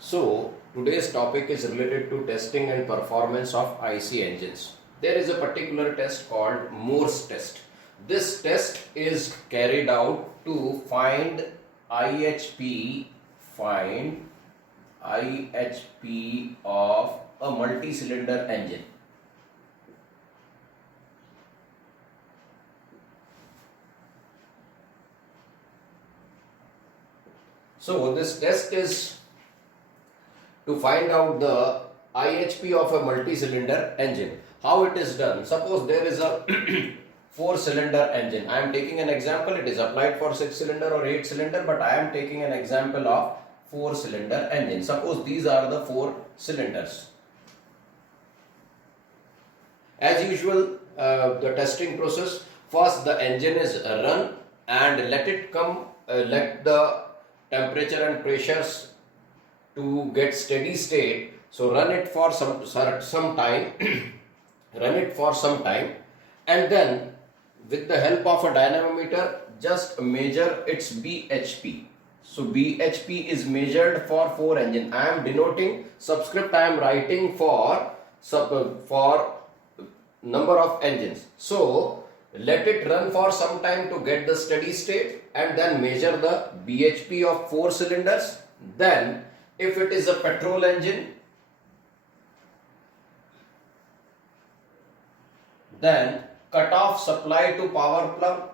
So, today's topic is related to testing and performance of IC engines. There is a particular test called Moore's test. This test is carried out to find IHP of a multi-cylinder engine. So, this test is to find out the IHP of a multi-cylinder engine. How it is done? Suppose there is a 4-cylinder engine. I am taking an example. It is applied for 6-cylinder or 8-cylinder, but I am taking an example of 4-cylinder engine. Suppose these are the 4 cylinders. As usual, the testing process, first the engine is run and let it come, let the temperature and pressures to get steady state. So run it for some time run it for some time, and then with the help of a dynamometer just measure its BHP. So BHP is measured for 4 engine. I am denoting subscript, I am writing for number of engines. So let it run for some time to get the steady state and then measure the BHP of 4 cylinders. Then if it is a petrol engine, then cut off supply to power plug.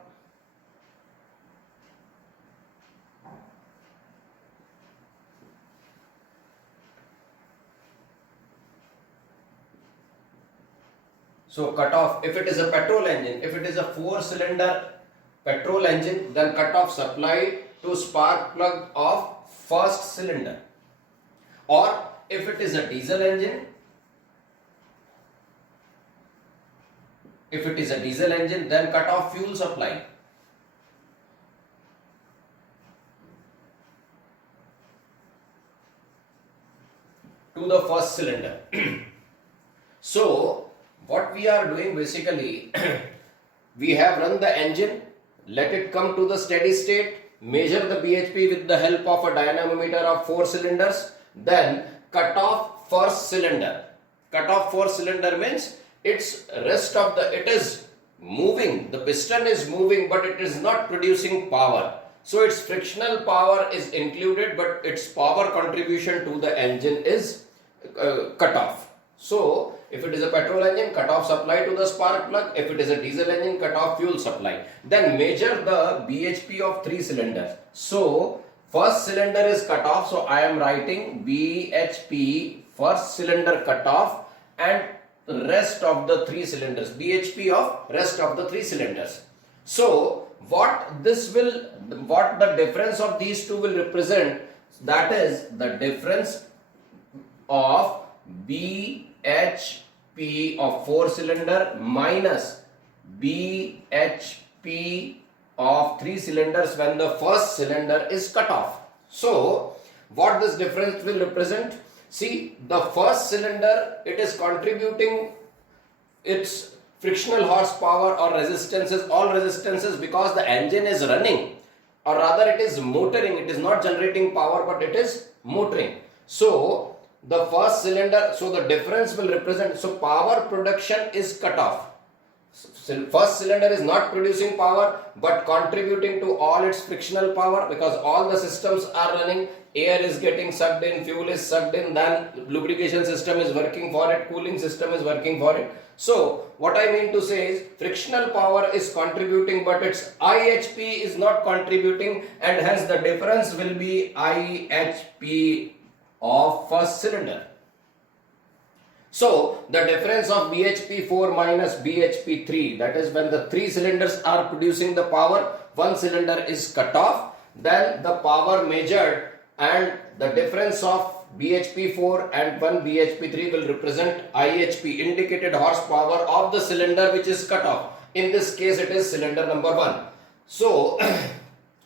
So cut off, if it is a petrol engine, if it is a 4-cylinder petrol engine, then cut off supply to spark plug of 1st cylinder. Or if it is a diesel engine, then cut off fuel supply. To the 1st cylinder. So what we are doing basically, we have run the engine, let it come to the steady state, measure the BHP with the help of a dynamometer of 4 cylinders, then cut off 1st cylinder. Cut off 4th cylinder means it is moving, the piston is moving, but it is not producing power. So its frictional power is included, but its power contribution to the engine is cut off. So if it is a petrol engine, cut off supply to the spark plug. If it is a diesel engine, cut off fuel supply. Then measure the BHP of 3 cylinders. So 1st cylinder is cut off. So I am writing BHP 1st cylinder cut off and rest of the 3 cylinders. BHP of rest of the 3 cylinders. So what the difference of these two will represent, that is the difference of BHP of 4 cylinder minus BHP of 3 cylinders when the 1st cylinder is cut off. So what this difference will represent? See, the 1st cylinder, it is contributing its frictional horsepower or resistances, all resistances, because the engine is running, or rather it is motoring. It is not generating power, but it is motoring. So the 1st cylinder, so the difference will represent, so power production is cut off. 1st cylinder is not producing power but contributing to all its frictional power, because all the systems are running, air is getting sucked in, fuel is sucked in, then lubrication system is working for it, cooling system is working for it. So what I mean to say is frictional power is contributing but its IHP is not contributing, and hence the difference will be IHP of 1st cylinder. So the difference of BHP 4 minus BHP 3, that is when the 3 cylinders are producing the power, 1 cylinder is cut off, then the power measured and the difference of BHP 4 and 1 BHP 3 will represent IHP, indicated horsepower of the cylinder which is cut off. In this case it is cylinder number 1. So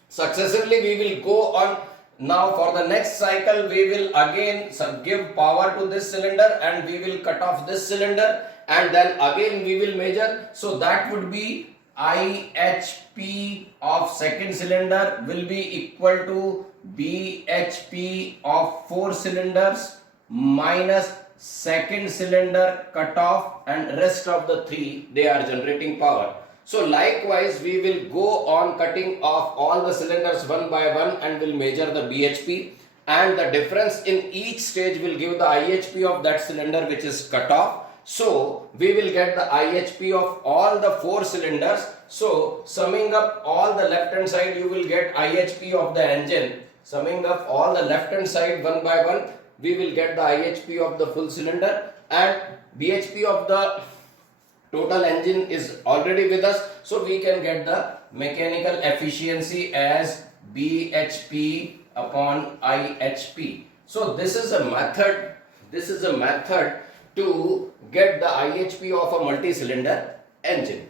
successively we will go on. Now for the next cycle we will again give power to this cylinder and we will cut off this cylinder, and then again we will measure. So that would be IHP of second cylinder will be equal to BHP of 4 cylinders minus second cylinder cut off, and rest of the 3 they are generating power. So likewise we will go on cutting off all the cylinders one by one and will measure the BHP, and the difference in each stage will give the IHP of that cylinder which is cut off. So we will get the IHP of all the 4 cylinders. So summing up all the left hand side, you will get IHP of the engine. Summing up all the left hand side one by one, we will get the IHP of the full cylinder, and BHP of the total engine is already with us. So we can get the mechanical efficiency as BHP upon IHP. So this is a method. This is a method to get the IHP of a multi-cylinder engine.